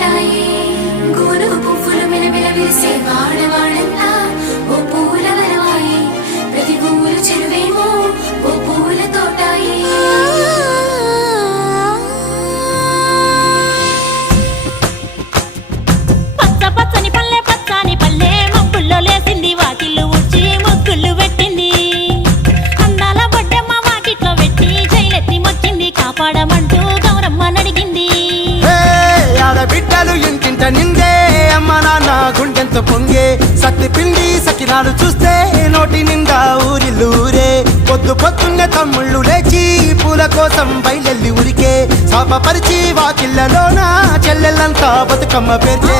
తోటాయి గోను పువ్వులు మిలమిల విరిసే వాడవాడంతా ఓ పూల వరవాయి ప్రతి పువ్వులు చెరువేమో ఓ పూల తోటాయి పచ్చ పచ్చని పల్లె పచ్చని పల్లె మబ్బుల్లో లేసింది వాకిళ్ళు ఊడ్చి ముగ్గులు పెట్టింది అందాల బొడ్డమ్మ వాకిట్లో పెట్టి జైలెత్తి మొక్కింది కాపాడమంటూ గౌరమ్మ నడిగింది ఆడబిడ్డలు ఇంటింట నిందే అమ్మ నాన్న గుండెంతో పొంగే సత్తి పిండి సకినాలు చూస్తే నోటి నిండా ఊరిల్లూరే పొద్దు పొద్దున్నే తమ్ముళ్ళు లేచి పూల కోసం బయలెల్లి ఉరికే శాపపరిచి వాకిళ్ళలోన చెల్లెళ్ళంతా బతుకమ్మ పేర్చే